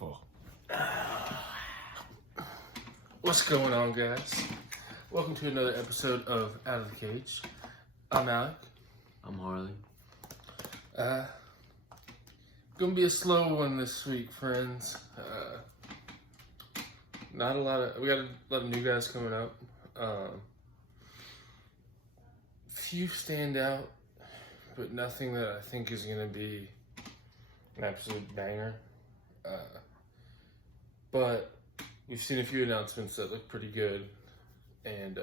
Fuck. What's going on, guys? Welcome to another episode of Out of the Cage. I'm Alec. I'm Harley. Gonna be a slow one this week, friends. Not a lot of. We got a lot of new guys coming up. Few stand out, but nothing that I think is gonna be an absolute banger. But we've seen a few announcements that look pretty good, and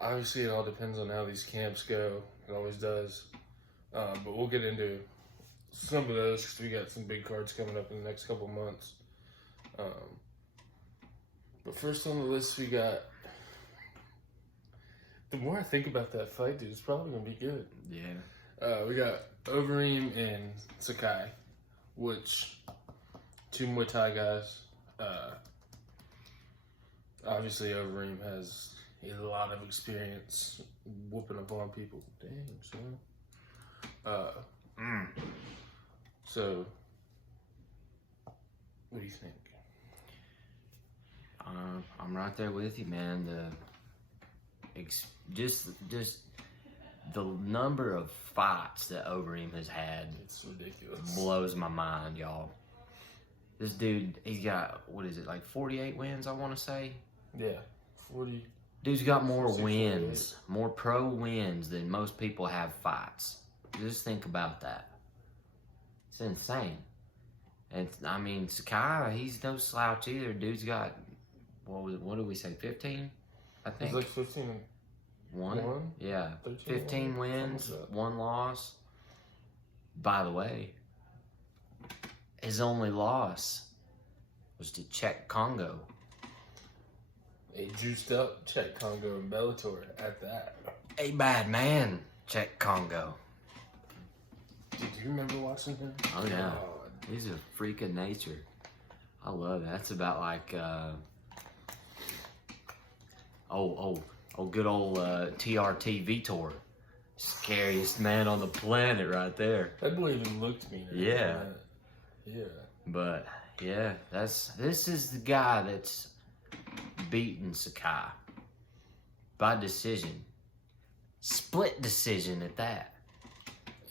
obviously it all depends on how these camps go. It always does. But we'll get into some of those because we got some big cards coming up in the next couple months. But first on the list, we got. The more I think about that fight, dude, it's probably gonna be good. Yeah. We got Overeem and Sakai, which two Muay Thai guys. Obviously, Overeem has a lot of experience whooping up on people. Dang, son. So, what do you think? I'm right there with you, man. Just the number of fights that Overeem has had, It's ridiculous. blows my mind, y'all. This dude, he's got, what is it, like 48 wins, I want to say? Yeah, 40. Dude's got more 46, wins, more pro wins than most people have fights. Just think about that. It's insane. And I mean, Sakai, he's no slouch either. Dude's got, what did we say, 15? I think. It's like 15 and One? Yeah. 13 15 wins, something like that. 1 loss. By the way, his only loss was to Czech Congo. A juiced up Czech Congo and Bellator at that. A bad man, Czech Congo. Did you remember watching him? Oh, yeah. God. He's a freak of nature. I love it. That's about like, good old TRT Vitor. Scariest man on the planet right there. That boy even looked meaner. Yeah. Yeah. But yeah, this is the guy that's beaten Sakai by decision, split decision at that.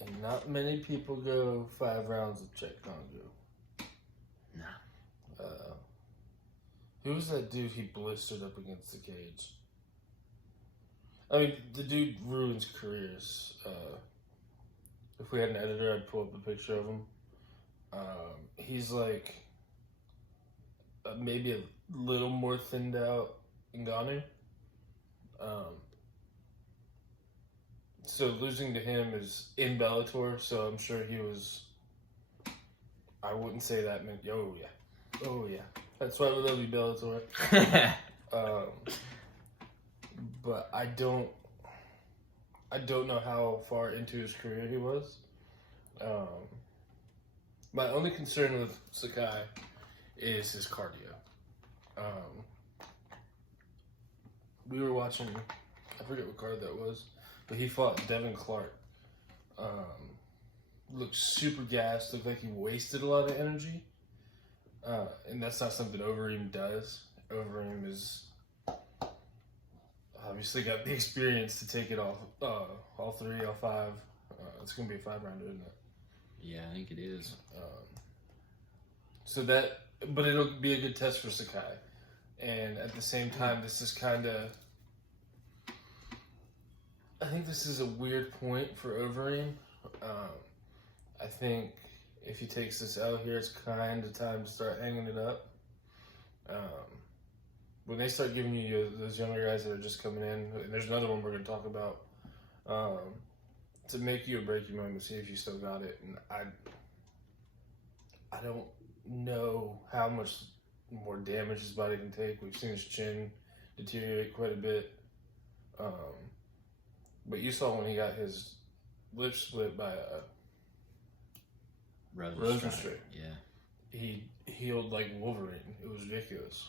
And not many people go 5 rounds with Czech Congo. No. Who was that dude he blistered up against the cage? I mean, the dude ruins careers. If we had an editor, I'd pull up a picture of him. He's like maybe a little more thinned out Ngannou. So losing to him is in Bellator, so I'm sure he was. I wouldn't say that meant. Oh yeah. That's why we love you, Bellator. But I don't know how far into his career he was. My only concern with Sakai is his cardio. We were watching, I forget what card that was, but he fought Devin Clark. Looked super gassed, looked like he wasted a lot of energy. And that's not something Overeem does. Overeem is obviously got the experience to take it all 3, all 5. It's going to be a 5-rounder, isn't it? Yeah, I think it is. But it'll be a good test for Sakai. And at the same time, this is kind of, I think this is a weird point for Overeem. I think if he takes this out here, it's kind of time to start hanging it up. When they start giving you those younger guys that are just coming in, and there's another one we're going to talk about, to make you a break you moment, see if you still got it. And I don't know how much more damage his body can take. We've seen his chin deteriorate quite a bit. But you saw when he got his lip split by a Rosenstruck. Yeah. He healed like Wolverine. It was ridiculous.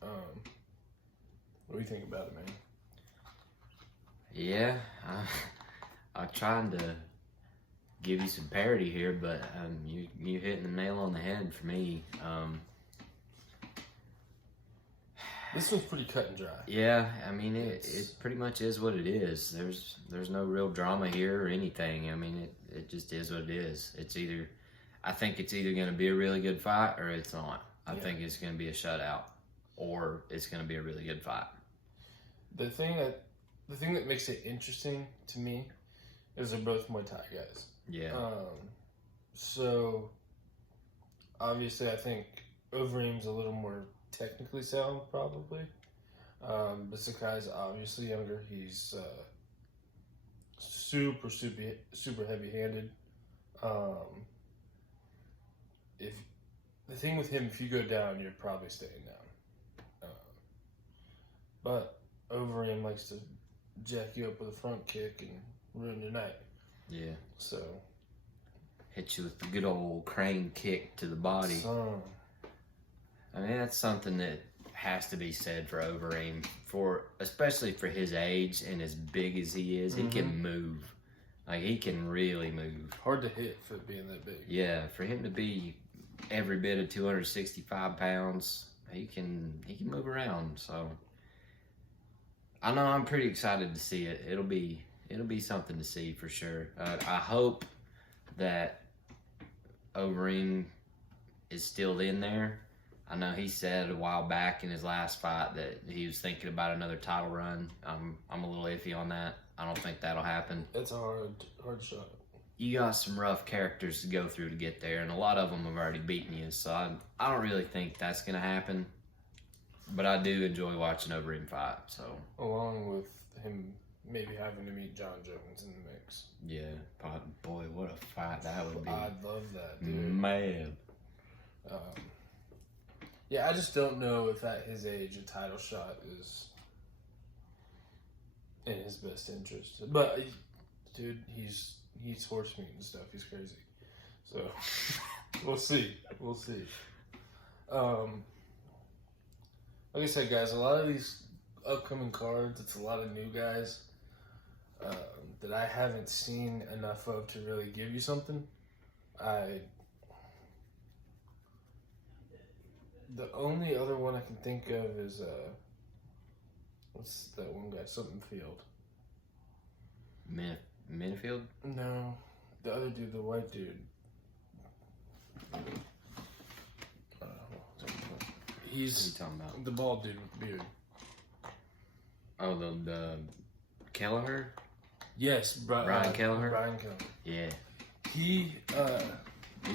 What do you think about it, man? Yeah, I'm trying to give you some parody here, but you hitting the nail on the head for me. This one's pretty cut and dry. Yeah, I mean it pretty much is what it is. There's no real drama here or anything. I mean it just is what it is. I think it's either going to be a really good fight or it's not. I think it's going to be a shutout or it's going to be a really good fight. The thing that makes it interesting to me is they're both Muay Thai guys. Yeah. So obviously I think Overeem's a little more technically sound, probably. But Sakai's obviously younger. He's super heavy-handed. If the thing with him, if you go down, you're probably staying down. But Overeem likes to jack you up with a front kick and ruin your night. Yeah. So hit you with the good old crane kick to the body. I mean, that's something that has to be said for Overeem, especially for his age and as big as he is. He can move. Like, he can really move. Hard to hit for being that big. Yeah, for him to be every bit of 265 pounds, he can move around. So I know I'm pretty excited to see it. It'll be something to see for sure. I hope that Overeem is still in there. I know he said a while back in his last fight that he was thinking about another title run. I'm a little iffy on that. I don't think that'll happen. It's a hard shot. You got some rough characters to go through to get there, and a lot of them have already beaten you, so I don't really think that's going to happen. But I do enjoy watching Overeem fight, so. Along with him maybe having to meet John Jones in the mix. Yeah, boy, what a fight that would be. I'd love that, dude. Man. Yeah, I just don't know if at his age a title shot is in his best interest. But, dude, he eats horse meat and stuff. He's crazy. So, we'll see. We'll see. Like I said, guys, a lot of these upcoming cards, it's a lot of new guys that I haven't seen enough of to really give you something. The only other one I can think of is what's that one guy? Something Field. Minifield? No, the other dude, the white dude. He's What are you talking about? the bald dude with the beard. Oh, the Kelleher? Yes, Brian Kelleher? Brian Kelleher. Yeah. He's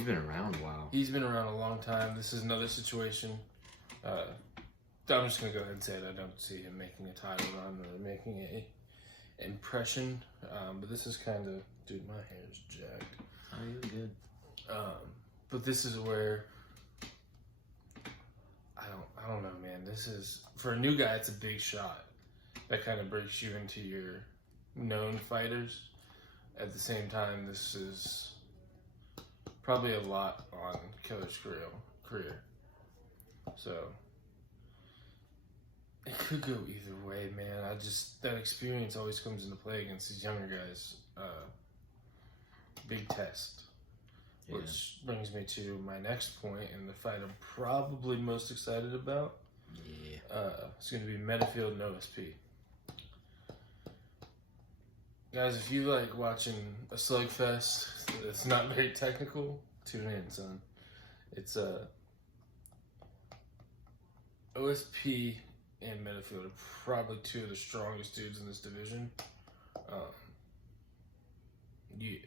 been around a while. He's been around a long time. This is another situation. I'm just gonna go ahead and say it. I don't see him making a title run or making a impression. But this is kind of, dude, my hair is jacked. Oh, you're good. But this is where I don't know, man. This is, for a new guy, it's a big shot. That kind of breaks you into your known fighters. At the same time, this is probably a lot on Keller's career. So it could go either way, man. That experience always comes into play against these younger guys. Big test. Yeah. Which brings me to my next point, and the fight I'm probably most excited about. Yeah. It's going to be Menifield and OSP. Guys, if you like watching a slugfest that's not very technical, tune in, son. It's OSP and Menifield are probably two of the strongest dudes in this division.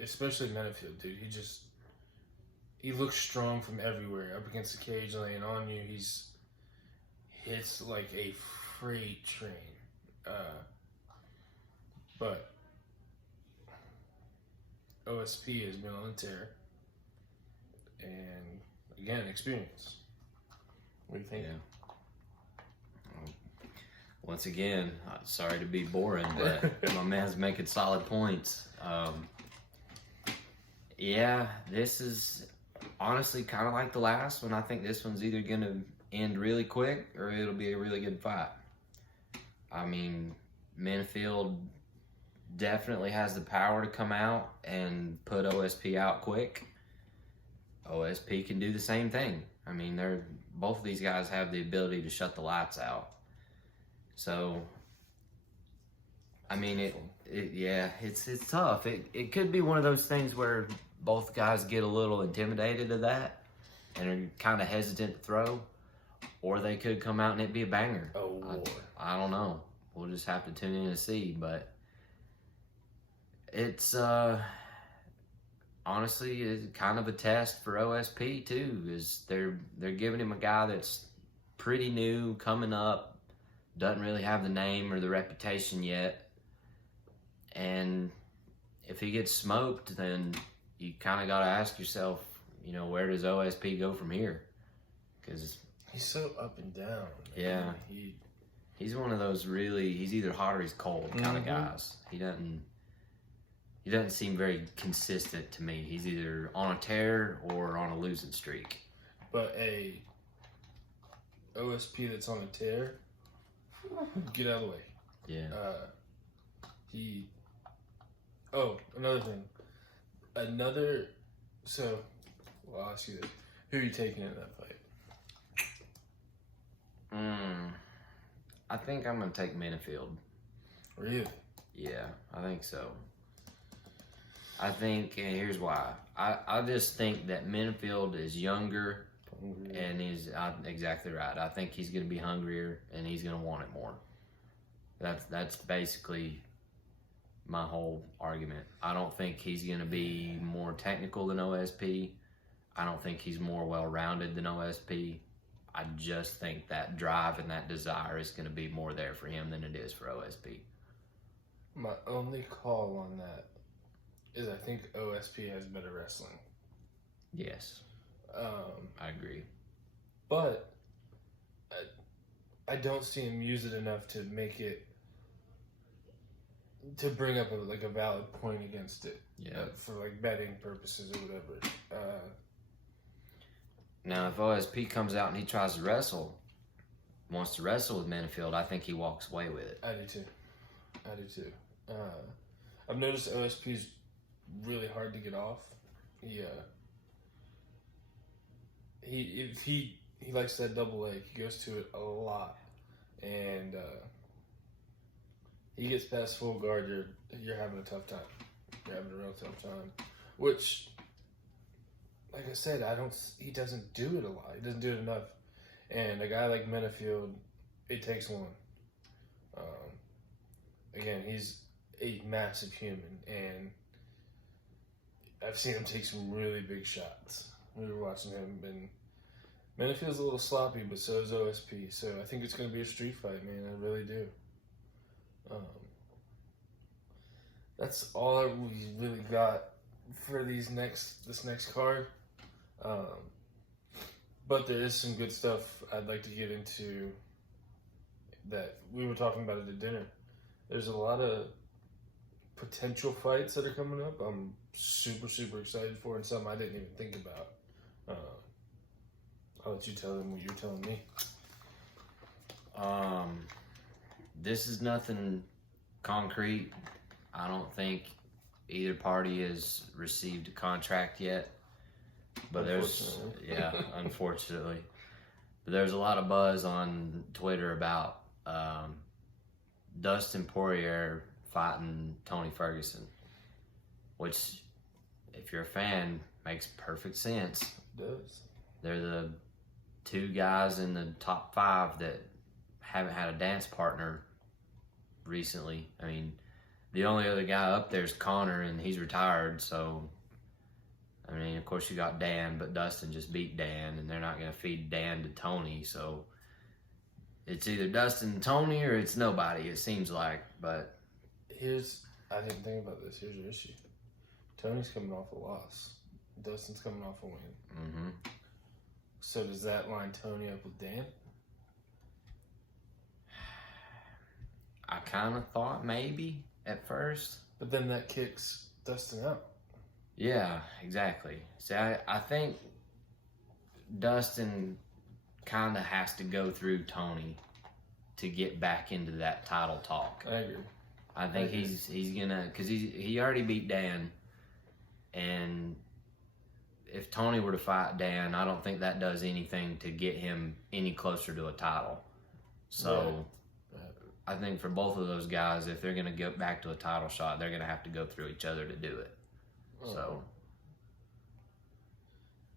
Especially Menifield, dude. He looks strong from everywhere. Up against the cage, laying on you, hits like a freight train. But OSP has been on the tear, and again, experience. What do you think? Yeah. Once again, sorry to be boring, but my man's making solid points. Yeah, this is honestly kind of like the last one. I think this one's either going to end really quick or it'll be a really good fight. I mean, Menifield definitely has the power to come out and put OSP out quick. OSP can do the same thing. I mean, both of these guys have the ability to shut the lights out. So, I mean, it's tough. It could be one of those things where both guys get a little intimidated of that and are kind of hesitant to throw, or they could come out and it be a banger. A war. I don't know. We'll just have to tune in and see, but it's honestly it's kind of a test for OSP too. Is they're giving him a guy that's pretty new, coming up, doesn't really have the name or the reputation yet, and if he gets smoked, then you kind of got to ask yourself, where does OSP go from here? Because he's so up and down. Yeah. He's one of those he's either hot or he's cold kind of guys. He doesn't seem very consistent to me. He's either on a tear or on a losing streak. But a OSP that's on a tear, get out of the way. Yeah. Another thing. I'll ask you this. Who are you taking in that fight? I think I'm going to take Minifield. Really? Yeah, I think so. I think, and here's why. I just think that Minifield is younger and he's exactly right. I think he's going to be hungrier and he's going to want it more. That's basically my whole argument. I don't think he's going to be more technical than OSP. I don't think he's more well-rounded than OSP. I just think that drive and that desire is going to be more there for him than it is for OSP. My only call on that is I think OSP has better wrestling. Yes. I agree. But I don't see him use it enough to make it, to bring up a valid point against it. Yeah. For betting purposes or whatever. Now, if OSP comes out and he tries to wants to wrestle with Minifield, I think he walks away with it. I do too. I've noticed OSP's really hard to get off. He likes that double leg. He goes to it a lot, and he gets past full guard. You're having a tough time. You're having a real tough time. Which, like I said, he doesn't do it a lot. He doesn't do it enough. And a guy like Minifield, it takes one. Again, he's a massive human, and I've seen him take some really big shots. We were watching him, and Minifield's a little sloppy, but so is OSP. So I think it's going to be a street fight, man. I really do. That's all we really got for this next card. But there is some good stuff I'd like to get into that we were talking about at the dinner. There's a lot of potential fights that are coming up. I'm super, super excited for, and some I didn't even think about. I'll let you tell them what you're telling me. This is nothing concrete. I don't think either party has received a contract yet. But unfortunately. But there's a lot of buzz on Twitter about Dustin Poirier fighting Tony Ferguson, which, if you're a fan, makes perfect sense. It does. They're the two guys in the top 5 that haven't had a dance partner recently. I mean, the only other guy up there is Connor, and he's retired, so... I mean, of course you got Dan, but Dustin just beat Dan, and they're not going to feed Dan to Tony, so it's either Dustin and Tony or it's nobody, it seems like, but... I didn't think about this. Here's your issue. Tony's coming off a loss. Dustin's coming off a win. Mm-hmm. So does that line Tony up with Dan? I kind of thought maybe at first. But then that kicks Dustin out. Yeah, exactly. See, I think Dustin kind of has to go through Tony to get back into that title talk. I agree. I think agree. he's gonna, because he already beat Dan, and if Tony were to fight Dan, I don't think that does anything to get him any closer to a title. So Right. I think for both of those guys, if they're gonna get back to a title shot, they're gonna have to go through each other to do it. So,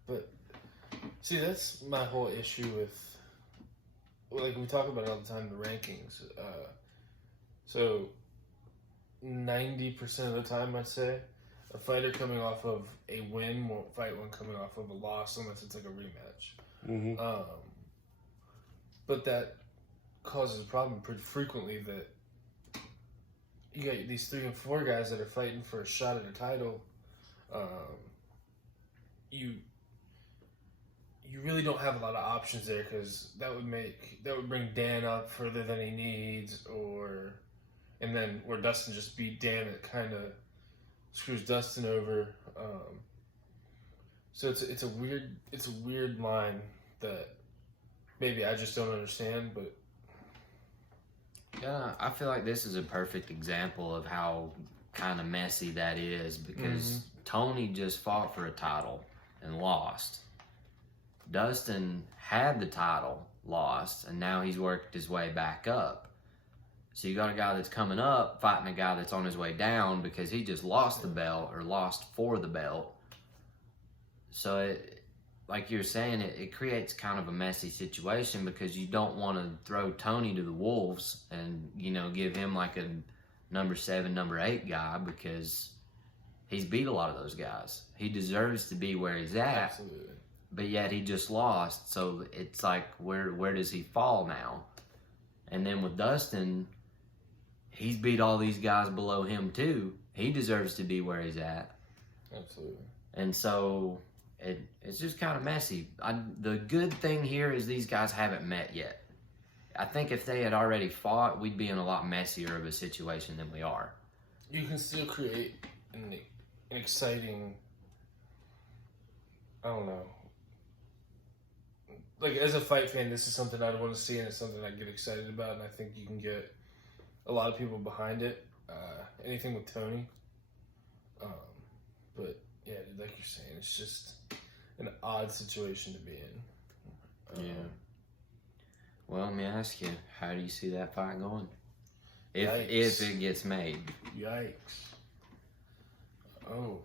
but see, that's my whole issue with, like we talk about it all the time, the rankings. So 90% of the time, I'd say, a fighter coming off of a win won't fight one coming off of a loss unless it's like a rematch. Mm-hmm. But that causes a problem pretty frequently that you got these 3 and 4 guys that are fighting for a shot at a title. You really don't have a lot of options there because that would bring Dan up further than he needs, and then where Dustin just beat Dan, it kind of screws Dustin over. So it's a weird line that maybe I just don't understand, but yeah, I feel like this is a perfect example of how kind of messy that is because Tony just fought for a title and lost. Dustin had the title, lost, and now he's worked his way back up. So you got a guy that's coming up fighting a guy that's on his way down because he just lost the belt or lost for the belt. So like you're saying, it creates kind of a messy situation because you don't want to throw Tony to the wolves and, give him like a number 7, number 8 guy because he's beat a lot of those guys. He deserves to be where he's at. absolutely. But yet he just lost, so it's like, where does he fall now? And then with Dustin, he's beat all these guys below him too. He deserves to be where he's at. Absolutely. And so it's just kind of messy. The good thing here is these guys haven't met yet. I think if they had already fought, we'd be in a lot messier of a situation than we are. You can still create an exciting, I don't know. Like, as a fight fan, this is something I'd want to see, and it's something I get excited about, and I think you can get a lot of people behind it. Anything with Tony. But, yeah, like you're saying, it's just an odd situation to be in. Yeah. Well, let me ask you, how do you see that fight going? If it gets made. Yikes. Oh,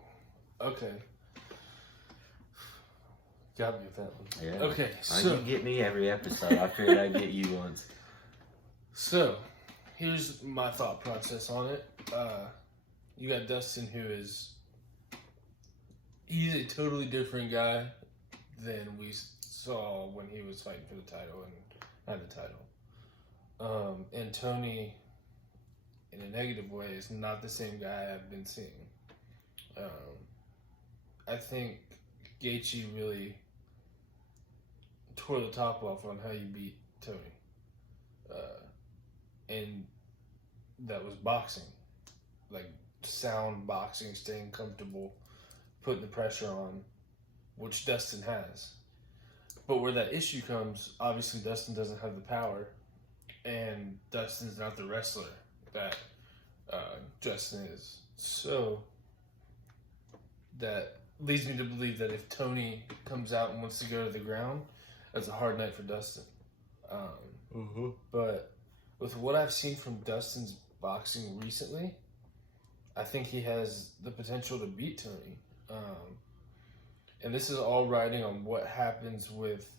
okay. Got me with that one. Yeah. Okay, You get me every episode. I figured I'd get you once. So, here's my thought process on it. You got Dustin, he's a totally different guy than we saw when he was fighting for the title and had the title. And Tony, in a negative way, is not the same guy I've been seeing. I think Gaethje really tore the top off on how you beat Tony. And that was boxing. Like, sound boxing, staying comfortable, putting the pressure on, which Dustin has. But where that issue comes, obviously Dustin doesn't have the power, and Dustin's not the wrestler that Justin is. So, that leads me to believe that if Tony comes out and wants to go to the ground, that's a hard night for Dustin. But with what I've seen from Dustin's boxing recently, I think he has the potential to beat Tony. And this is all riding on what happens with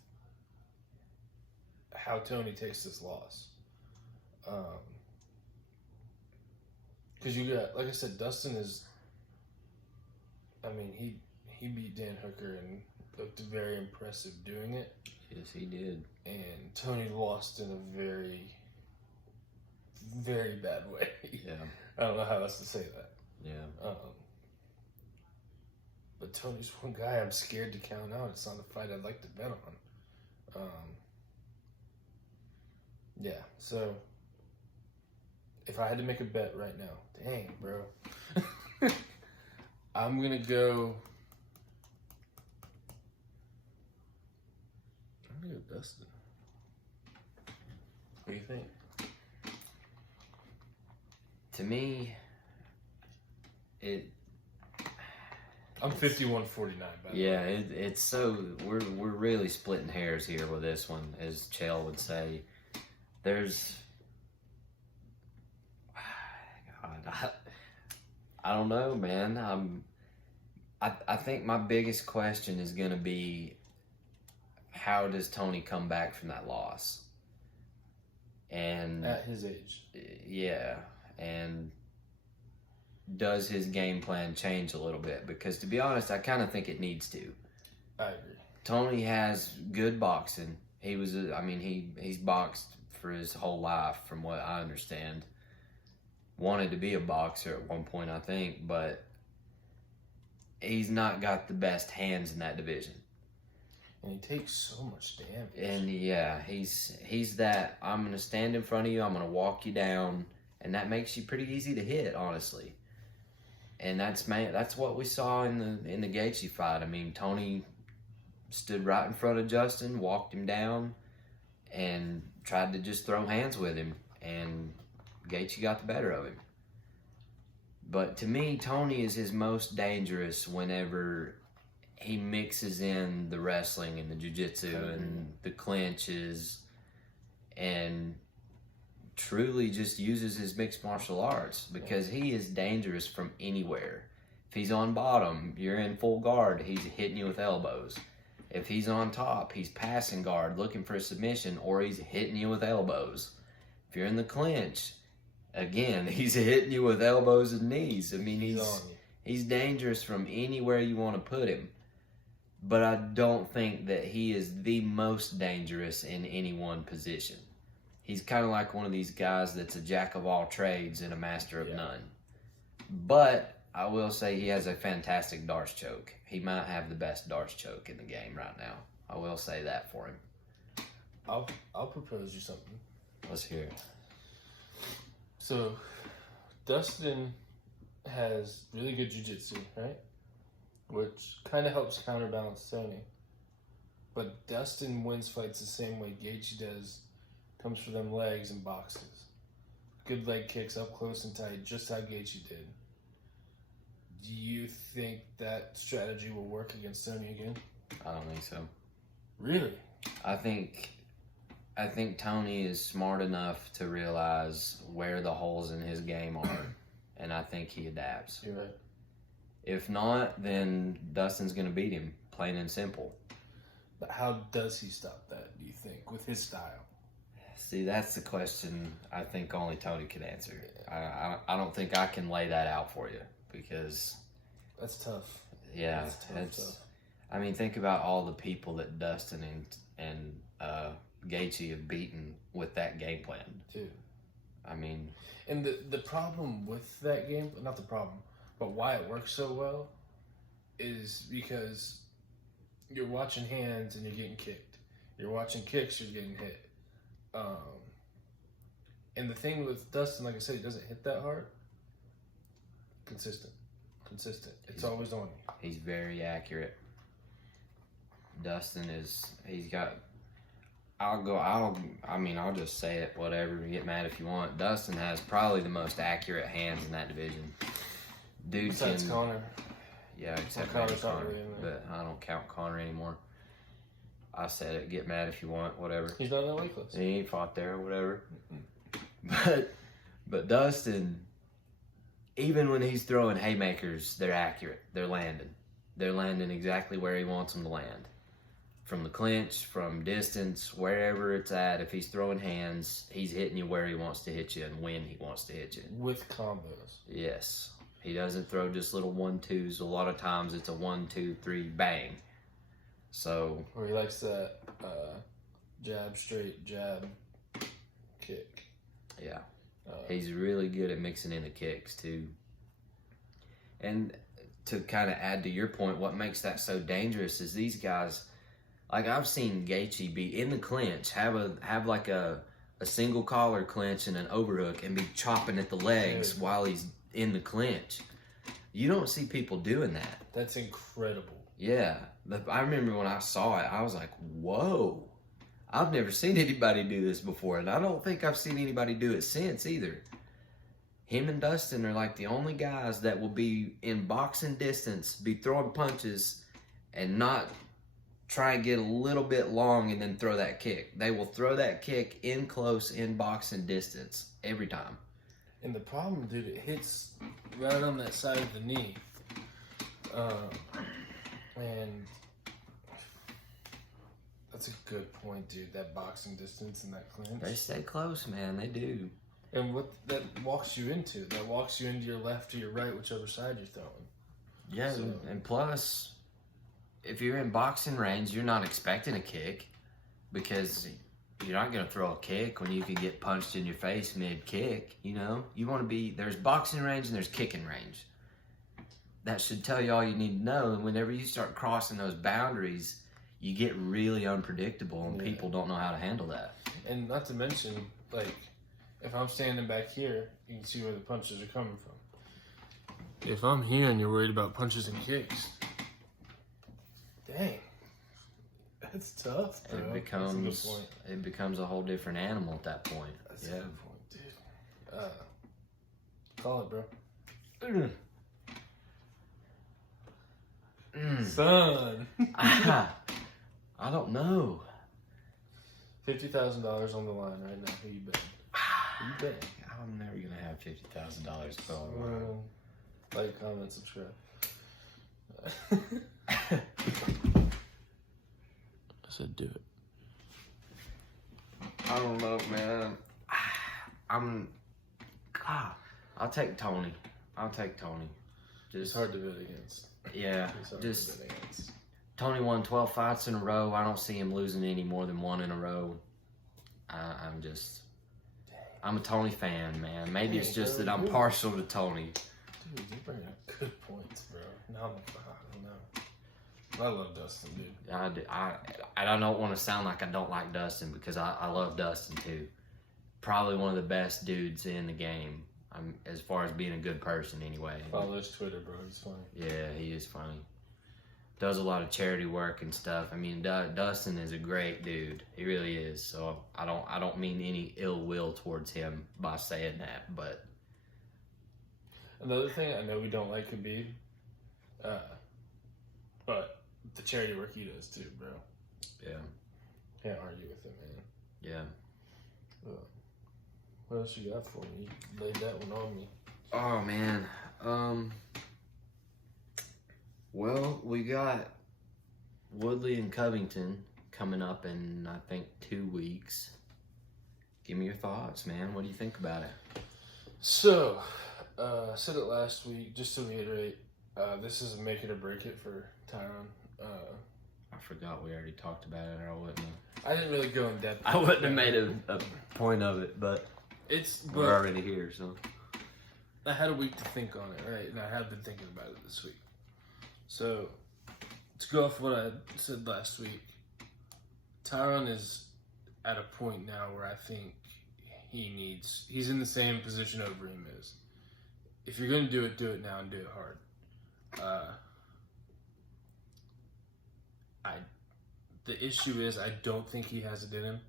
how Tony takes this loss. Because you got, like I said, Dustin is, I mean, he beat Dan Hooker and looked very impressive doing it. Yes, he did. And Tony lost in a very, very bad way. Yeah. I don't know how else to say that. Yeah. But Tony's one guy I'm scared to count out. It's not a fight I'd like to bet on. Yeah, so if I had to make a bet right now, dang, bro. I'm going to go Dustin. What do you think? to me, it. I'm 51-49, by the way. Yeah, it's so we're really splitting hairs here with this one, as Chell would say. There's, God, I don't know, man. I think my biggest question is gonna be, how does Tony come back from that loss? And At his age. yeah, and does his game plan change a little bit? Because to be honest, I kind of think it needs to. I agree. Tony has good boxing. He's boxed for his whole life, from what I understand. Wanted to be a boxer at one point, I think, but he's not got the best hands in that division. And he takes so much damage. And yeah, he's that, I'm gonna stand in front of you, I'm gonna walk you down, and that makes you pretty easy to hit, honestly. And that's what we saw in the Gaethje fight. I mean, Tony stood right in front of Justin, walked him down, and tried to just throw hands with him, and Gaethje got the better of him. But to me, Tony is his most dangerous whenever he mixes in the wrestling and the jiu-jitsu and the clinches, and truly just uses his mixed martial arts, because he is dangerous from anywhere. If he's on bottom, you're in full guard, he's hitting you with elbows. If he's on top, he's passing guard, looking for a submission, or he's hitting you with elbows. If you're in the clinch, again, he's hitting you with elbows and knees. I mean, he's dangerous from anywhere you want to put him. But I don't think that he is the most dangerous in any one position. He's kind of like one of these guys that's a jack of all trades and a master of none. But I will say he has a fantastic darts choke. He might have the best darts choke in the game right now. I will say that for him. I'll propose you something. Let's hear it. So, Dustin has really good jiu-jitsu, right? Which kind of helps counterbalance Tony. But Dustin wins fights the same way Gaethje does. Comes for them legs and boxes. Good leg kicks up close and tight, just how Gaethje did. Do you think that strategy will work against Tony again? I don't think so. Really? I think Tony is smart enough to realize where the holes in his game are, and I think he adapts. You're right. If not, then Dustin's going to beat him, plain and simple. But how does he stop that, do you think, with his style? See, that's the question I think only Tony could answer. I don't think I can lay that out for you, because... That's tough. Yeah. That's tough. I mean, think about all the people that Dustin and Gaethje have beaten with that game plan. Dude. I mean... And the problem with that game, not the problem, but why it works so well, is because you're watching hands and you're getting kicked. You're watching kicks, you're getting hit. And the thing with Dustin, like I said, he doesn't hit that hard. Consistent. It's always on you. He's very accurate. Dustin I'll just say it, whatever, get mad if you want. Dustin has probably the most accurate hands in that division. Dude Besides can... Connor. Yeah, except Well, maybe Connor's not Connor, really in there. but I don't count Connor anymore. I said it, get mad if you want, whatever. He's not in that weight class. He ain't fought there or whatever. But Dustin, even when he's throwing haymakers, they're accurate. They're landing. They're landing exactly where he wants them to land. From the clinch, from distance, wherever it's at. If he's throwing hands, he's hitting you where he wants to hit you and when he wants to hit you. With combos. Yes. He doesn't throw just little 1-2s. A lot of times it's a 1, 2, 3, bang. So... Or he likes that jab, straight, jab, kick. Yeah. He's really good at mixing in the kicks, too. And to kind of add to your point, what makes that so dangerous is these guys... Like, I've seen Gaethje be in the clinch, have like a single collar clinch and an overhook, and be chopping at the legs while he's in the clinch. You don't see people doing that. That's incredible. Yeah. I remember when I saw it, I was like, whoa. I've never seen anybody do this before, and I don't think I've seen anybody do it since either. him and Dustin are like the only guys that will be in boxing distance, be throwing punches, and not try and get a little bit long and then throw that kick. They will throw that kick in close, in boxing distance every time. And the problem, dude, it hits right on that side of the knee. And that's a good point, dude. That boxing distance and that clinch. They stay close, man. They do. And what that walks you into? That walks you into your left or your right, whichever side you're throwing. Yeah, So- and plus, if you're in boxing range, you're not expecting a kick because you're not going to throw a kick when you can get punched in your face mid-kick, you know? You want to be, there's boxing range and there's kicking range. That should tell you all you need to know. And whenever you start crossing those boundaries, you get really unpredictable and Yeah. people don't know how to handle that. And not to mention, like, if I'm standing back here, you can see where the punches are coming from. If I'm here and you're worried about punches and kicks, dang, that's tough, bro. It becomes a whole different animal at that point. That's a good point, dude. Call it, bro. Son. I don't know. $50,000 on the line right now. Who you betting? Who you betting? I'm never gonna have $50,000 thrown. Like, comment, subscribe. I said do it. I don't know, man. I'll take Tony. It's hard to bet against. Yeah, It's hard just to bet against. Tony won 12 fights in a row. I don't see him losing any more than one in a row. I'm a Tony fan, man. Maybe it's just that I'm partial to Tony. Dude, you're bringing up good points, bro. Now I don't know. I love Dustin, dude. I don't want to sound like I don't like Dustin because I love Dustin too. Probably one of the best dudes in the game. As far as being a good person, anyway. Follow his Twitter, bro. He's funny. Yeah, he is funny. Does a lot of charity work and stuff. I mean, Dustin is a great dude. He really is. So I don't mean any ill will towards him by saying that. But Another thing, I know we don't like Khabib, but the charity work he does too, bro. yeah, Can't argue with him, man. yeah. What else you got for me? You laid that one on me. Oh man. Well, we got Woodley and Covington coming up in I think 2 weeks. Give me your thoughts, man. What do you think about it? So, I said it last week, just to reiterate, this is a make it or break it for Tyron. I forgot we already talked about it, or I didn't really go in depth. I wouldn't have made a point of it, but we're already here, so. I had a week to think on it, right? And I have been thinking about it this week. So, to go off what I said last week, Tyron is at a point now where I think he's in the same position Overeem is. If you're going to do it now and do it hard. The issue is I don't think he has it in him.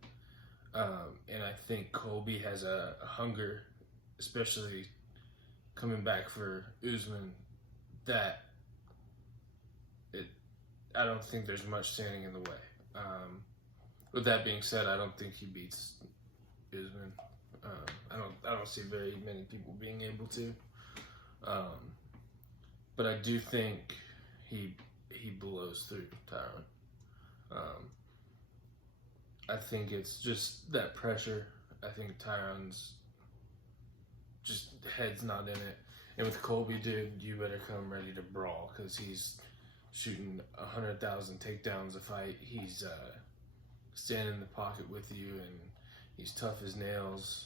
And I think Colby has a hunger, especially coming back for Usman, that I don't think there's much standing in the way. With that being said, I don't think he beats Usman. I don't see very many people being able to. But I do think he blows through Tyron. I think it's just that pressure. I think Tyron's just head's not in it. And with Colby, dude, you better come ready to brawl because he's shooting 100,000 takedowns a fight. He's standing in the pocket with you, and he's tough as nails.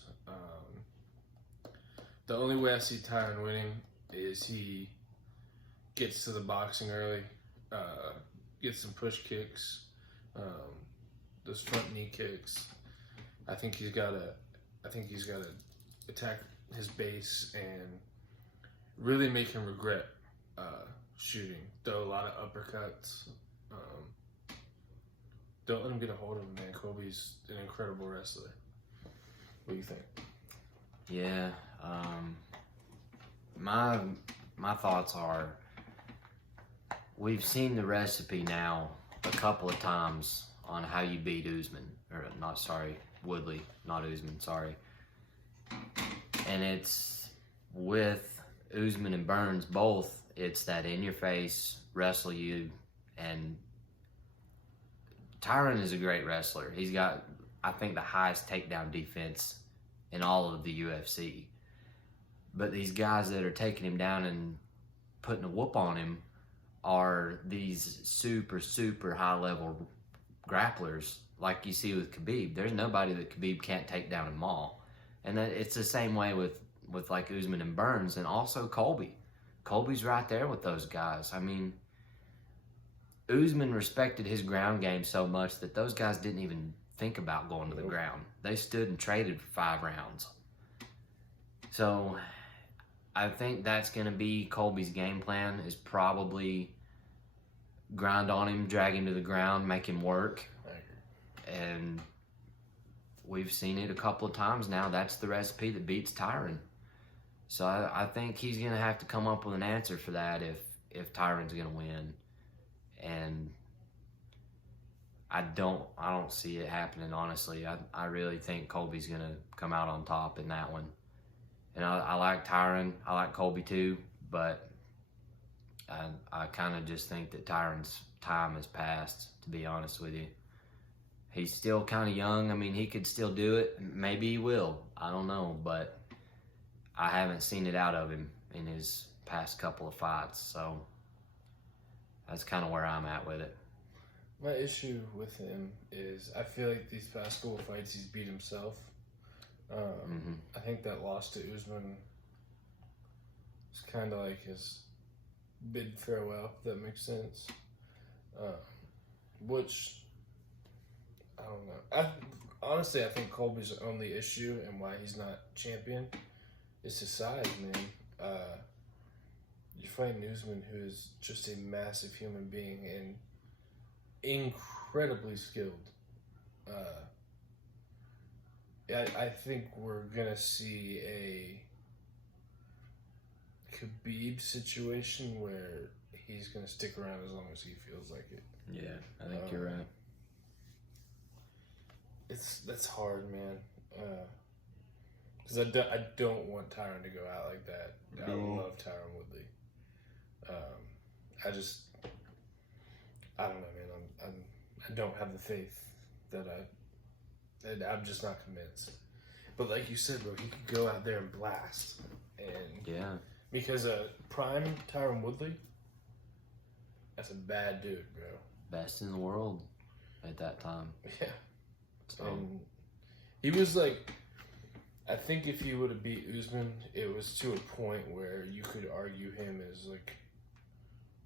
The only way I see Tyron winning is he gets to the boxing early, gets some push kicks, those front knee kicks. I think he's got to attack his base and really make him regret shooting. Throw a lot of uppercuts. Don't let him get a hold of him, man. Colby's an incredible wrestler. What do you think? Yeah, my thoughts are, we've seen the recipe now a couple of times on how you beat Woodley, not Usman, sorry. And it's with Usman and Burns both, it's that in your face, wrestle you, and Tyron is a great wrestler. He's got, I think, the highest takedown defense in all of the UFC. But these guys that are taking him down and putting a whoop on him are these super, super high-level grapplers like you see with Khabib. There's nobody that Khabib can't take down and maul. And it's the same way with like Usman and Burns, and also Colby. Colby's right there with those guys. I mean, Usman respected his ground game so much that those guys didn't even think about going to the ground. They stood and traded for 5 rounds. So I think that's going to be Colby's game plan, is probably grind on him, drag him to the ground, make him work. And we've seen it a couple of times now. That's the recipe that beats Tyron. So I think he's going to have to come up with an answer for that if Tyron's going to win. And I don't see it happening, honestly. I really think Colby's going to come out on top in that one. And I like Tyron. I like Colby too. But I kind of just think that Tyron's time has passed, to be honest with you. He's still kind of young. I mean, he could still do it. Maybe he will. I don't know. But I haven't seen it out of him in his past couple of fights. So that's kind of where I'm at with it. My issue with him is I feel like these past couple of fights he's beat himself. I think that loss to Usman is kind of like his bid farewell, if that makes sense. Which, I don't know. Honestly, I think Colby's only issue and why he's not champion is his size, man. You're fighting Usman, who is just a massive human being and incredibly skilled. I think we're gonna see a Khabib situation where he's gonna stick around as long as he feels like it. Yeah, I think you're right. That's hard, man. Because I don't want Tyron to go out like that. I love Tyron Woodley. I don't know, man. I don't have the faith that I'm just not convinced. But like you said, bro, he could go out there and blast. And yeah, because prime Tyron Woodley, that's a bad dude, bro. Best in the world at that time. Yeah. So. And he was like, I think if he would have beat Usman, it was to a point where you could argue him as like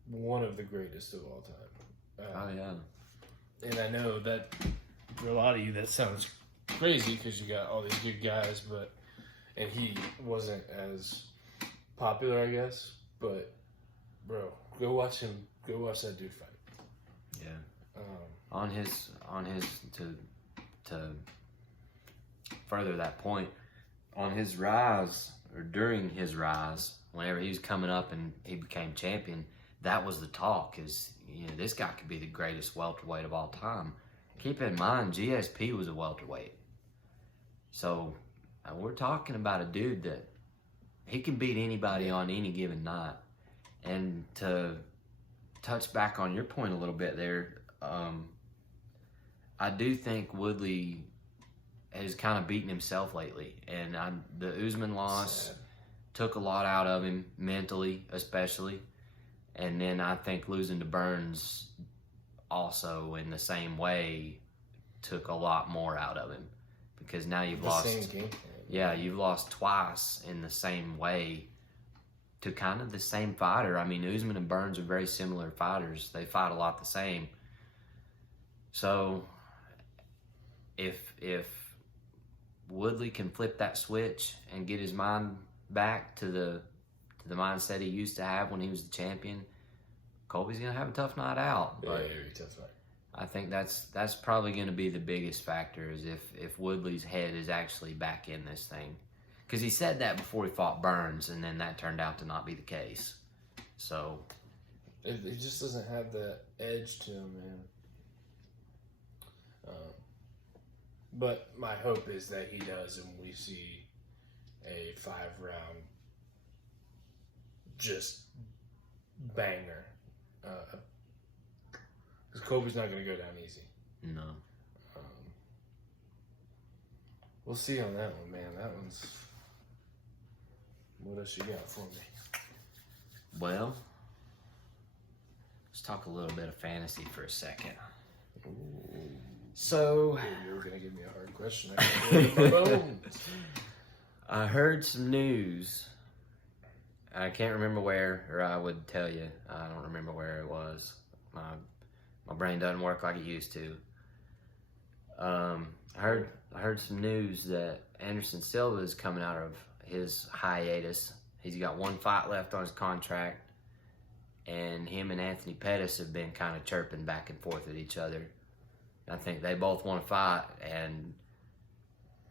one of the greatest of all time. Oh yeah. And I know that for a lot of you that sounds crazy because you got all these good guys, and he wasn't as popular, I guess. But bro, go watch that dude fight. Yeah. On his to further that point, on his rise, or during his rise, whenever he was coming up and he became champion, that was the talk, is, you know, this guy could be the greatest welterweight of all time. Keep in mind, GSP was a welterweight. So we're talking about a dude that he can beat anybody on any given night. And to touch back on your point a little bit there, I do think Woodley has kind of beaten himself lately. And the Usman loss took a lot out of him, mentally especially. And then I think losing to Burns also in the same way took a lot more out of him. Because now you've lost... Same game plan. Yeah, you've lost twice in the same way to kind of the same fighter. I mean, Usman and Burns are very similar fighters. They fight a lot the same. So if Woodley can flip that switch and get his mind back to the mindset he used to have when he was the champion, Colby's gonna have a tough night out. But very tough night. I think that's probably going to be the biggest factor, is if Woodley's head is actually back in this thing. because he said that before he fought Burns, and then that turned out to not be the case. So It just doesn't have that edge to him, man. But my hope is that he does, and we see a 5-round just banger. Because Colby's not going to go down easy. no. We'll see on that one, man. That one's... What else you got for me? Well, let's talk a little bit of fantasy for a second. Ooh. So, You were going to give me a hard question. I can't my bones. I heard some news. I can't remember where, or I would tell you. I don't remember where it was. My brain doesn't work like it used to. I heard some news that Anderson Silva is coming out of his hiatus. He's got one fight left on his contract, and him and Anthony Pettis have been kind of chirping back and forth at each other. I think they both want to fight, and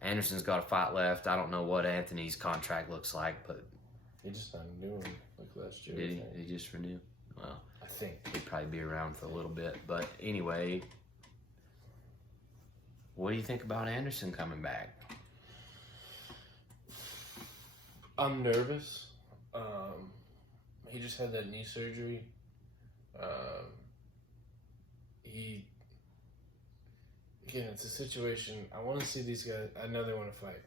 Anderson's got a fight left. I don't know what Anthony's contract looks like, but He just signed a new one like last year. did I he? think. Did he just renew? Well, I think. he'd probably be around for a little bit. But anyway, what do you think about Anderson coming back? I'm nervous. He just had that knee surgery. Again, it's a situation. I want to see these guys. I know they want to fight,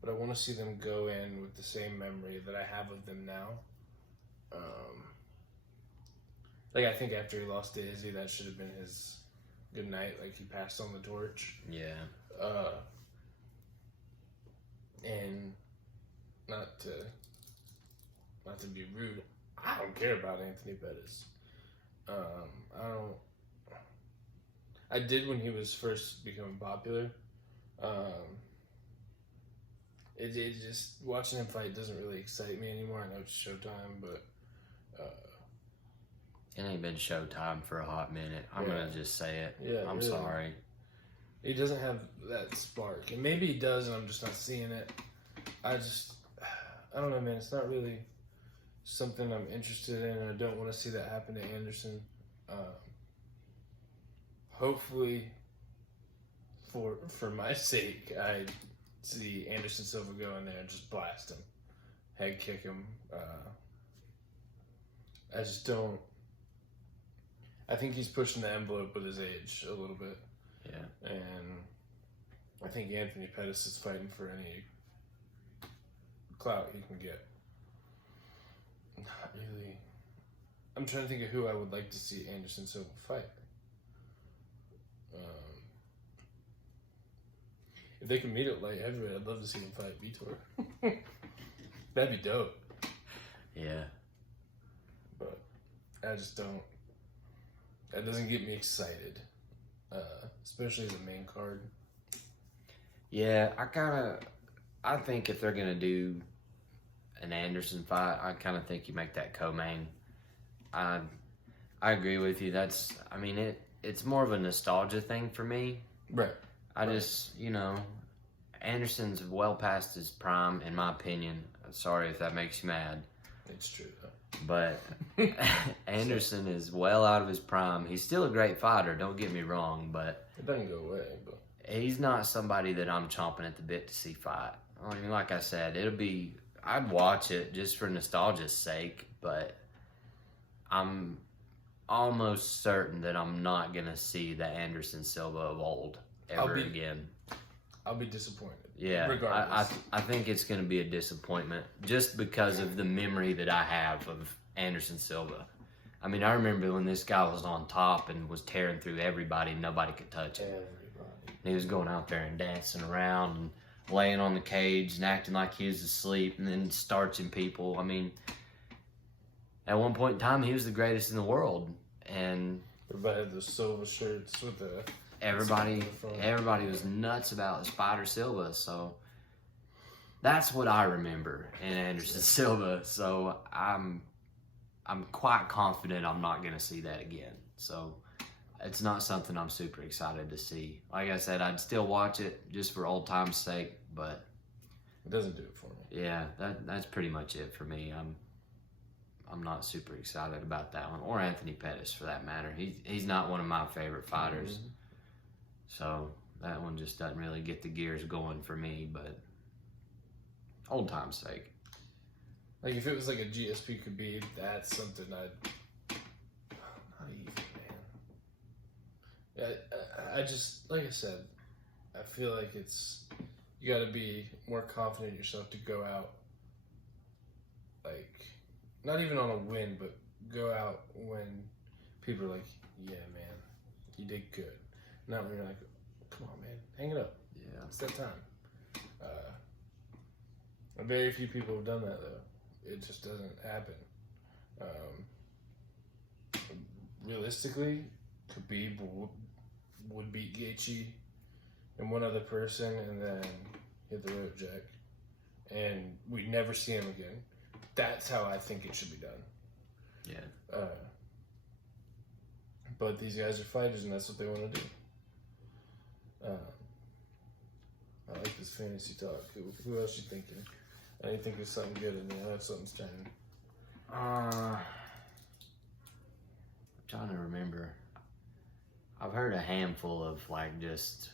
but I want to see them go in with the same memory that I have of them now. Like, I think after he lost to Izzy, that should have been his good night. Like, he passed on the torch. Yeah. And not to be rude, I don't care about Anthony Pettis. I did when he was first becoming popular. It just watching him fight doesn't really excite me anymore. I know it's Showtime, but It ain't been Showtime for a hot minute. I'm Yeah. gonna just say it. Yeah, I'm really. sorry. he doesn't have that spark. And maybe he does, and I'm just not seeing it. I don't know, man. It's not really something I'm interested in, and I don't want to see that happen to Anderson. Hopefully, for my sake, I see Anderson Silva go in there and just blast him, head kick him. I just don't. I think he's pushing the envelope with his age a little bit. Yeah. And I think Anthony Pettis is fighting for any clout he can get. Not really. I'm trying to think of who I would like to see Anderson Silva fight. If they can meet at light heavyweight, I'd love to see him fight Vitor. That'd be dope. Yeah. But I just don't. That doesn't get me excited, especially as a main card. Yeah, I think if they're gonna do an Anderson fight, I kind of think you make that co-main. I agree with you. It's more of a nostalgia thing for me. Right. I just, Anderson's well past his prime, in my opinion. Sorry if that makes you mad. It's true, though. But Anderson is well out of his prime. He's still a great fighter, don't get me wrong, but It doesn't go away, but he's not somebody that I'm chomping at the bit to see fight. I mean, like I said, I'd watch it just for nostalgia's sake, but I'm almost certain that I'm not going to see the Anderson Silva of old ever again. I'll be disappointed. Yeah, Regardless. I think it's going to be a disappointment just because of the memory that I have of Anderson Silva. I mean, I remember when this guy was on top and was tearing through everybody, nobody could touch him. Everybody. And he was going out there and dancing around and laying on the cage and acting like he was asleep and then starching people. I mean, at one point in time, he was the greatest in the world. And Everybody had those Silva shirts with the... everybody was nuts about Spider Silva. So that's what I remember in Anderson Silva. So I'm quite confident I'm not going to see that again. So it's not something I'm super excited to see. Like I said, I'd still watch it just for old time's sake, but It doesn't do it for me. Yeah, that's pretty much it for me. I'm not super excited about that one, or Anthony Pettis for that matter. He's not one of my favorite fighters, so that one just doesn't really get the gears going for me. But old time's sake. Like if it was like a GSP Khabib, that's something I'd not even, man. Yeah, I just like I said, I feel like you got to be more confident in yourself to go out, like not even on a win, but go out when people are like, yeah, man, you did good. Not when you're like, come on, man, hang it up. Yeah, It's that time. Very few people have done that though. It just doesn't happen. Realistically, Khabib would beat Gaethje and one other person, and then hit the road jack, and we'd never see him again. That's how I think it should be done. yeah. But these guys are fighters, and that's what they want to do. I like this fantasy talk. Who else you thinking? I didn't think there's something good in there. I have something standing. I'm trying to remember. I've heard a handful of like just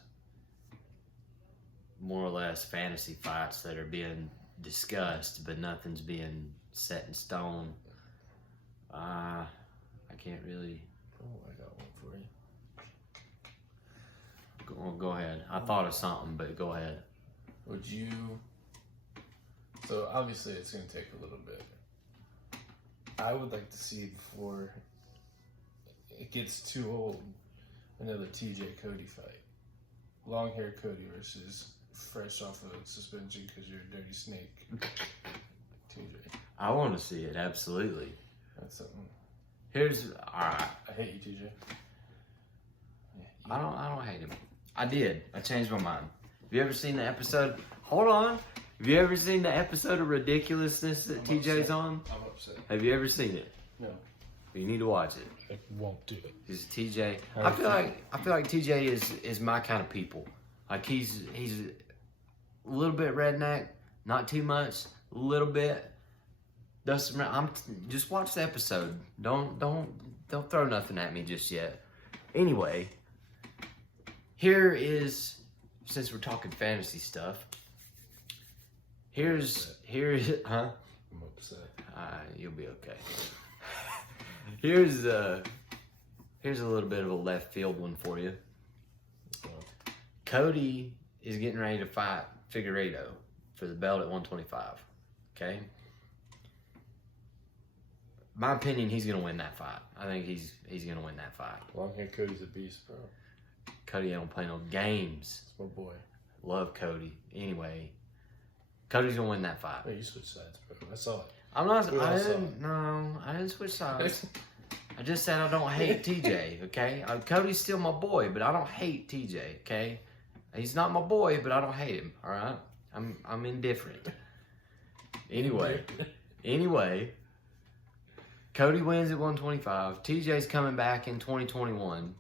more or less fantasy fights that are being discussed, but nothing's being set in stone. I can't really. Oh, I got one for you. Go ahead. I thought of something, but go ahead. Would you? So obviously, it's going to take a little bit. I would like to see before it gets too old, another TJ Cody fight. Long hair Cody versus fresh off of suspension because you're a dirty snake. TJ. I want to see it, absolutely. That's something. Here's alright. I hate you, TJ. Yeah, I don't hate him. I did. I changed my mind. Have you ever seen the episode? Hold on. Have you ever seen the episode of Ridiculousness that I'm TJ's upset. on? I'm upset. Have you ever seen it? No. You need to watch it. I won't do it. Because TJ, I feel like TJ is my kind of people. Like he's a little bit redneck, not too much, a little bit. Just watch the episode. Don't throw nothing at me just yet. Anyway, here is, since we're talking fantasy stuff. Here is huh? I'm upset. You'll be okay. Here's a little bit of a left field one for you. Cody is getting ready to fight Figueiredo for the belt at 125. Okay? My opinion, he's gonna win that fight. I think he's gonna win that fight. Long hair Cody's a beast, bro. Cody don't play no games. It's my boy. Love Cody. Anyway, Cody's gonna win that fight. Oh, you switched sides, bro. I saw it. I didn't switch sides. I just said I don't hate TJ, okay? Cody's still my boy, but I don't hate TJ, okay? He's not my boy, but I don't hate him, all right? I'm indifferent. Anyway, Cody wins at 125. TJ's coming back in 2021,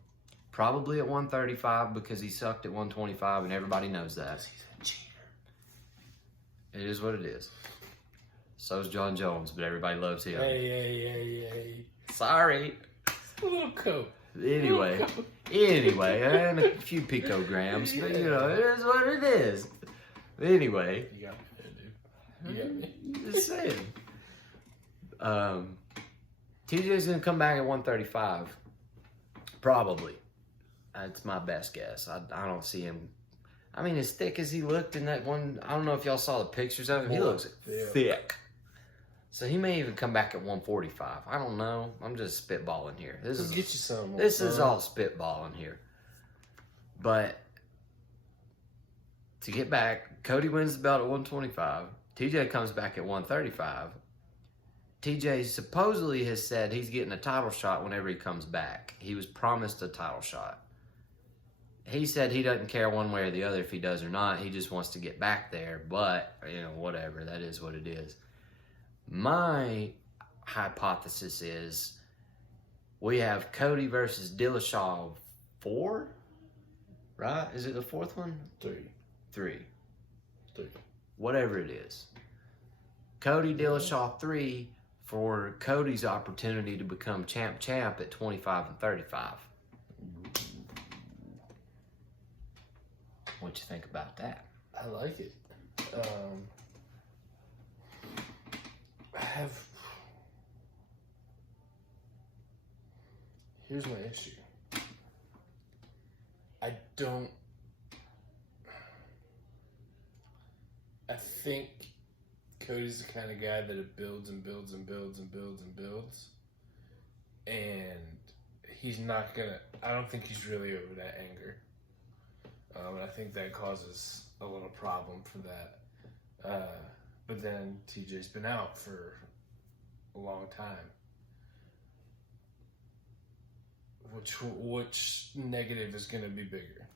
probably at 135 because he sucked at 125, and everybody knows that. He's a cheater. It is what it is. So's John Jones, but everybody loves him. Hey. Sorry. A little coat. Anyway, and a few picograms, but you know, it is what it is. Anyway, You got me, dude. You got me. just saying. TJ's gonna come back at 135, probably. That's my best guess. I don't see him. I mean, as thick as he looked in that one, I don't know if y'all saw the pictures of him. He looks thick. So he may even come back at 145. I don't know. I'm just spitballing here. This Get you some. This is all spitballing here. But to get back, Cody wins the belt at 125. TJ comes back at 135. TJ supposedly has said he's getting a title shot whenever he comes back. He was promised a title shot. He said he doesn't care one way or the other if he does or not. He just wants to get back there. But, you know, whatever. That is what it is. My hypothesis is we have Cody versus Dillashaw 4, right? Is it the fourth one? 3. 3. whatever it is. Cody Dillashaw 3 for Cody's opportunity to become champ at 25 and 35. What you think about that? I like it. Here's my issue. I think Cody's the kind of guy that it builds and builds and builds and builds and builds. And he's not gonna, I don't think he's really over that anger. And I think that causes a little problem for that. But then TJ's been out for a long time. Which negative is going to be bigger?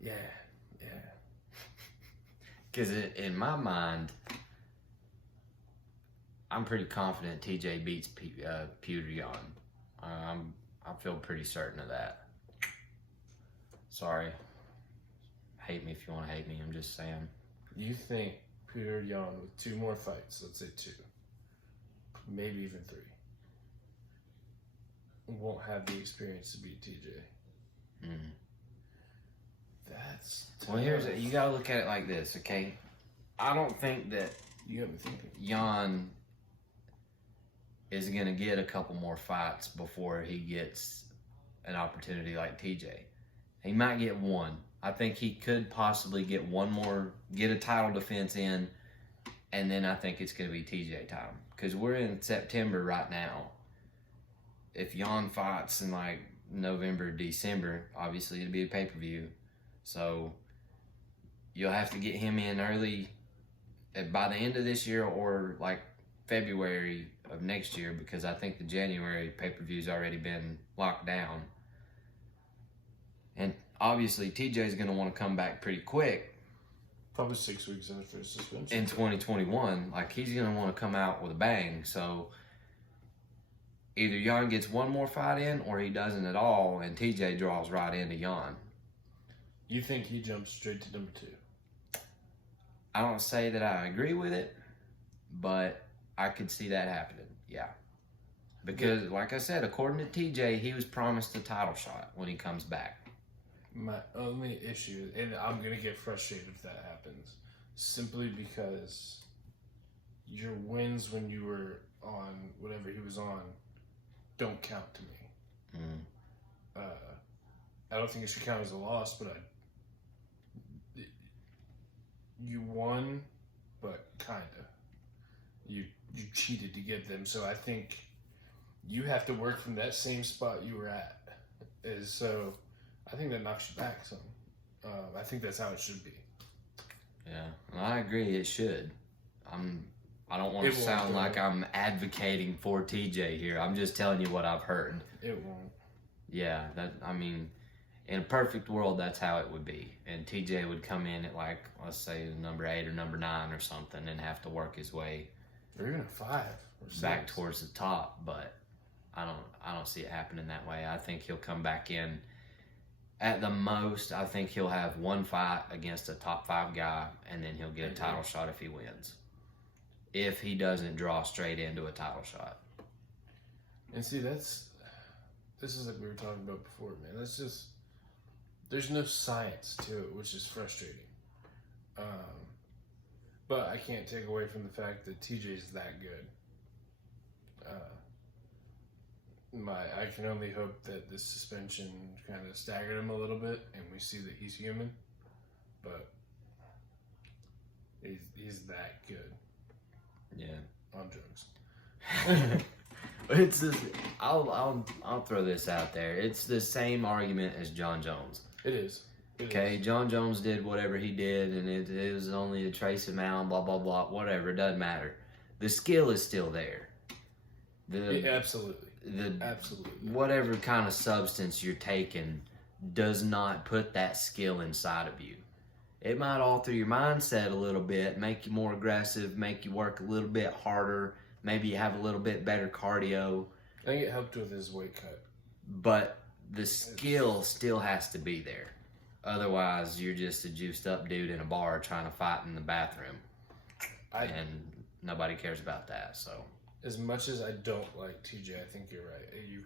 Yeah. Because in my mind, I'm pretty confident TJ beats Petr Yan. I feel pretty certain of that. Sorry. Hate me if you want to hate me. I'm just saying. You think Petr Yan with 2 more fights, let's say 2, maybe even 3, won't have the experience to beat TJ? That's tough. Well, you gotta look at it like this, okay? I don't think that You got me thinking. Yan is gonna get a couple more fights before he gets an opportunity like TJ. He might get 1. I think he could possibly get 1 more, get a title defense in, and then I think it's gonna be TJ time. Because we're in September right now. If Yan fights in like November, December, obviously it'll be a pay-per-view. So you'll have to get him in early by the end of this year or like February of next year, because I think the January pay-per-view's already been locked down. And obviously TJ's going to want to come back pretty quick. Probably 6 weeks after his suspension. In 2021. Like, he's going to want to come out with a bang. So either Yan gets 1 more fight in or he doesn't at all, and TJ draws right into Yan. You think he jumps straight to number 2? I don't say that I agree with it, but I could see that happening, yeah. Because, like I said, according to TJ, he was promised a title shot when he comes back. My only issue, and I'm going to get frustrated if that happens, simply because your wins when you were on whatever he was on don't count to me. I don't think it should count as a loss, but you won, but kinda. You cheated to get them, so I think you have to work from that same spot you were at. So I think that knocks you back some. I think that's how it should be. Yeah, well, I agree. It should. I don't want to sound like I'm advocating for TJ here. I'm just telling you what I've heard. It won't. Yeah, in a perfect world, that's how it would be. And TJ would come in at, like, let's say number 8 or number 9 or something, and have to work his way, or even a 5 or 6, back towards the top. But I don't see it happening that way. I think he'll come back in. At the most, I think he'll have 1 fight against a top 5 guy, and then he'll get a title shot if he wins. If he doesn't draw straight into a title shot. And see, this is like we were talking about before, man. That's just, there's no science to it, which is frustrating. But I can't take away from the fact that TJ's that good. I can only hope that this suspension kind of staggered him a little bit, and we see that he's human. But he's that good. Yeah, I'm jokes. It's just, I'll throw this out there. It's the same argument as Jon Jones. It is. Okay, Jon Jones did whatever he did, and it was only a trace amount, blah, blah, blah, whatever. It doesn't matter. The skill is still there. Absolutely. Absolutely. Whatever kind of substance you're taking does not put that skill inside of you. It might alter your mindset a little bit, make you more aggressive, make you work a little bit harder, maybe you have a little bit better cardio. I think it helped with his weight cut. But the skill still has to be there. Otherwise, you're just a juiced up dude in a bar trying to fight in the bathroom. And nobody cares about that, so. As much as I don't like TJ, I think you're right. You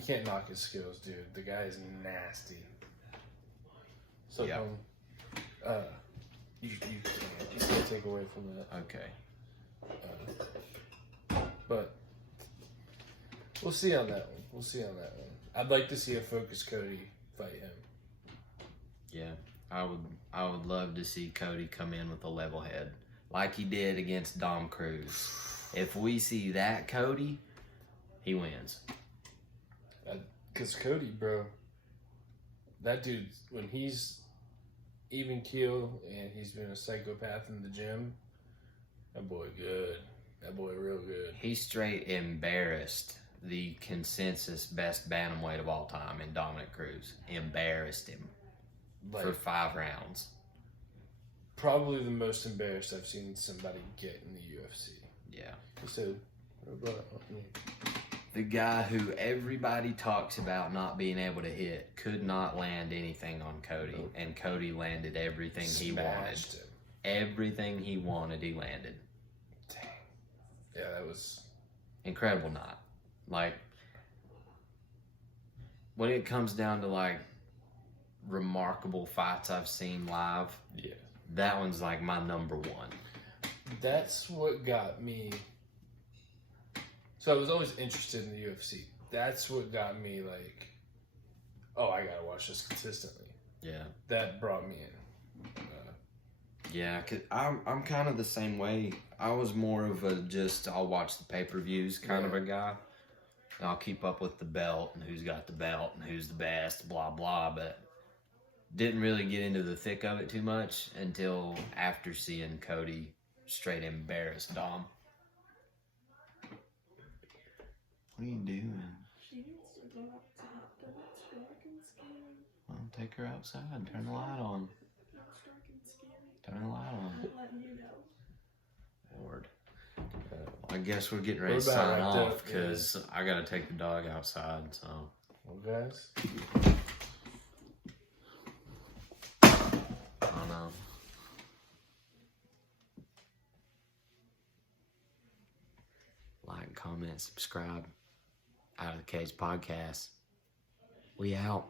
can't knock his skills, dude. The guy is nasty. So Yeah. you can't take away from that. Okay. But we'll see on that one. I'd like to see a Focus Cody fight him. Yeah, I would love to see Cody come in with a level head, like he did against Dom Cruz. If we see that Cody, he wins. Because Cody, bro, that dude, when he's even keel and he's been a psychopath in the gym, that boy good. That boy real good. He straight embarrassed the consensus best bantamweight of all time in Dominic Cruz. Embarrassed him for 5 rounds. Probably the most embarrassed I've seen somebody get in the UFC. Yeah. He said, the guy who everybody talks about not being able to hit could not land anything on Cody, and Cody landed everything he wanted. Him. Everything he wanted, he landed. Dang. Yeah, that was incredible. Not like when it comes down to like remarkable fights I've seen live. Yeah, that one's like my number one. That's what got me. So I was always interested in the UFC. That's what got me like, oh, I gotta watch this consistently. Yeah. That brought me in. Yeah, cause I'm kind of the same way. I was more of a just I'll watch the pay-per-views kind of a guy. And I'll keep up with the belt and who's got the belt and who's the best, blah blah. But didn't really get into the thick of it too much until after seeing Cody straight embarrass Dom. What are you doing? She needs to go outside, but it's dark and scary. Well, take her outside. Turn the light on. It's dark and scary. Turn the light on. I'm letting you know. Lord. I guess we're getting ready to sign off because I got to take the dog outside. So. Well, guys. I know. Like, comment, subscribe. Out of the Cage Podcast. We out.